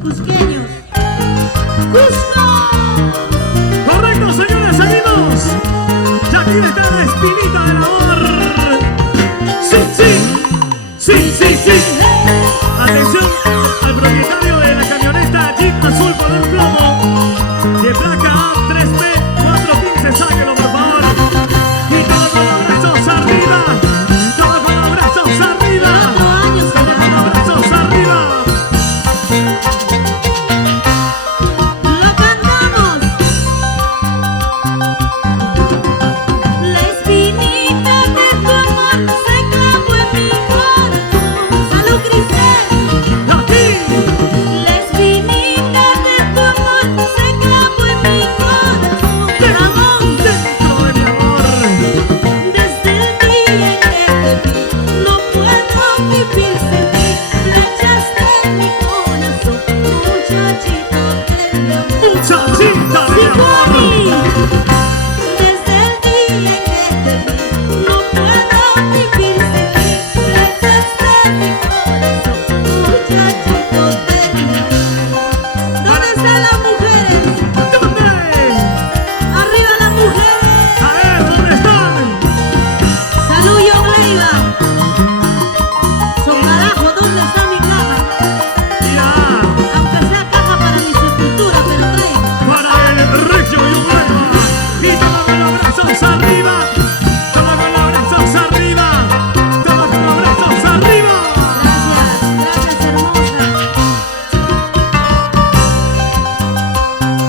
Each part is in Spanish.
cusqueños. ¡Cusco! Correcto, señores, seguimos. Ya aquí está la espinita del amor. Sí, sí, sí, sí, sí. Atención al propietario de la camioneta Jeep Azul Poder Plomo de placa A3P415, sáquelo por favor. Y todos con los brazos arriba, todos con los brazos arriba, todos con los brazos arriba. Lo cantamos. La espinita de tu amor se clavó en mi corazón. ¡Salud, Cristel! Aquí. La espinita de tu amor se clavó en mi corazón. ¡Ramón! Dentro de mi amor. Desde el día en que te vi, no puedo vivir sin ti. Flechaste en mi corazón, muchachito de mi amor. Muchachita de mi amor. Desde el día en que te vi, no puedo vivir sin ti. Flechaste en mi corazón, muchachito de mi amor. ¿Dónde están las mujeres? ¿Dónde? ¡Arriba las mujeres! A ver, ¿dónde están? ¡Salud, John Leiva! ¡Son carajo! ¿Dónde está mi caja? Ya. Aunque sea caja para mi sepultura, pero traiga. Para el Regio y Uruguay. Y todos con los brazos arriba. Todos con los brazos arriba. Todos con los brazos arriba. Gracias, hermosa.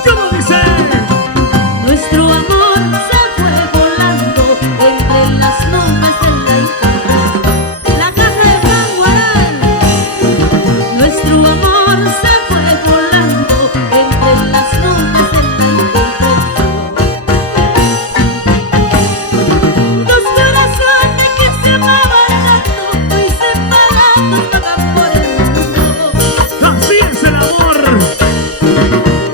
¿Cómo dice? Nuestro amor se fue volando entre las nubes de la Icabra. La casa de Juan Guaral. Nuestro amor se fue volando entre las nubes de la Icabra. Dos corazones que se amaban tanto y separados vagan por el mundo. Así es el amor.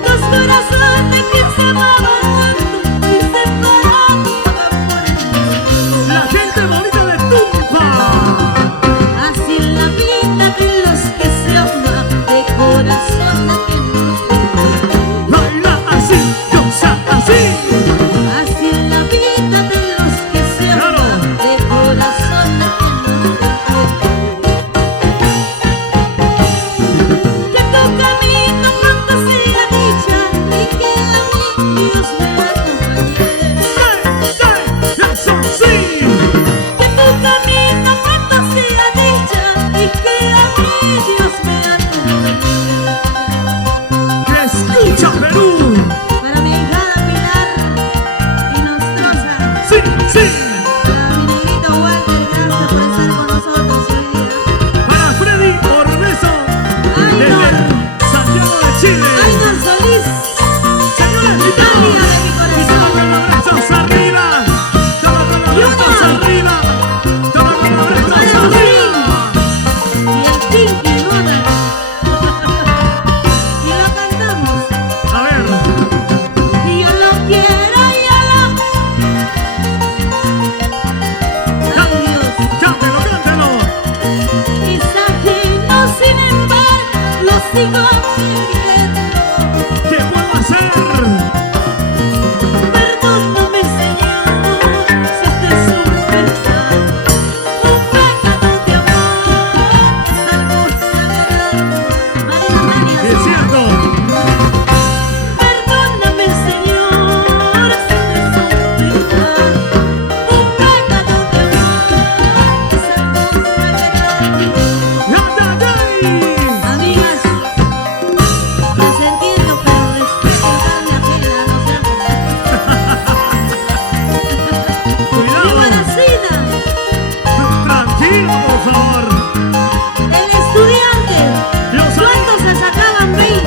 Dos corazones que se amaban tanto y separados vagan por el mundo. La gente bonita de Tumpa. Así es la vida de los que se aman, de corazón a quien nos dejó. Baila así, goza así. Así es la vida de los que se aman, de corazón a quien nos dejó. Que tu camino fantasía dicha y que a mí Dios me acompañe. Eso sí. Que tu camino fantasía dicha y que a mí Dios me acompañe. Escucha Perú. Para mi hijada Pilar y Nostrosa, Sí, sí. para mi negrito Walter, gracias por estar con nosotros hoy día. Para Freddy Orbeso. Desde Ainor, Santiago de Chile. Ainor Solís, Señores, Italia de mi y todos corazón. con los brazos arriba. Todos con los brazos arriba. Todos con los brazos Para arriba. y el Pinky Moda. Y lo cantamos. A ver. Y yo lo quiero, yo lo. Ay Dios. Cántelo, cántelo. Y ajeno, sin embargo, lo sigo queriendo. ¿Qué puedo hacer? Perdóname, Señor, si te supe pensar. Un pecado de amor es algo sagrado. Marina María. Es cierto. Perdóname, Señor, si te supe pensar. Un pecado de amor es algo sagrado. Amigas, lo entiendo, pero respeto a carne ajena, no sean Cuidado. Maracina, Tranquilo, por favor. el estudiante, Los ¿cuántos se sacaban 20?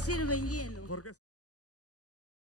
sirven hielo. ¿Por qué?